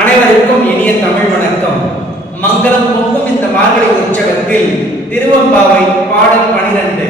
அனைவருக்கும் இனிய தமிழ் வணக்கம். மங்களம் பொங்கும் இந்த மார்கழி உற்சவத்தில் திருவெம்பாவை பாடல் 12.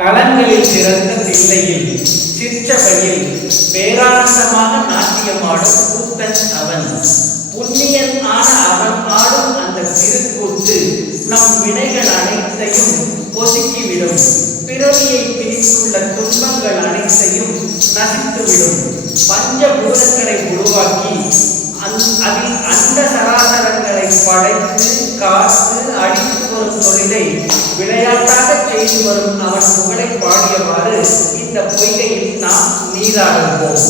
தலங்களில் சிறந்த தில்லையில் சிற்றபையில் பேரானந்தமாக நாட்டியமாடும் கூத்தன் அவன். புண்ணியன் ஆன அவன் ஆடும் அந்த திருக்கூத்து நம் வினைகள் அனைத்தையும் ஒதுக்கிவிடும். பிறவியை பிரித்துள்ள துன்பங்கள் அனைத்தையும் நசித்துவிடும். பஞ்சபூதங்களை உருவாக்கி அதில் அந்த சராசரங்களை படைத்து காத்து அழித்து வரும் தொழிலை விளையாட்டாக செய்து வரும் அவன் புகழை பாடியவாறு இந்த பொய்கையில் நாம் நீராடுவோம்.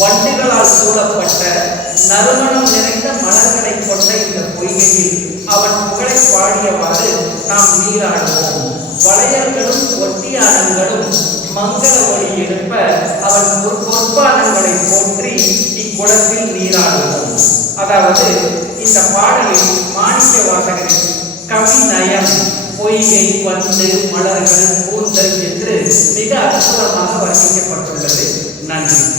வண்டுகளால் சூழப்பட்ட நறுமணம் நிறைந்த மலர்களை கொண்ட இந்த பொய்கையில் அவன் புகழை பாடியவாறு நாம் நீராடுவோம். வளையல்களும் ஒட்டியானங்களும் மங்கள ஒளி எழுப்ப அவன் பொற்பாதங்களை போற்றி இக்குளத்தில் நீராடுவோம். அதாவது இந்த பாடலில் மாணிக்க வாசகரின் கவிநயம் பொய்கை, வண்டு, மலர்கள், கூந்தல் என்று மிக அற்புதமாக வர்ணிக்கப்பட்டுள்ளது. நன்றி.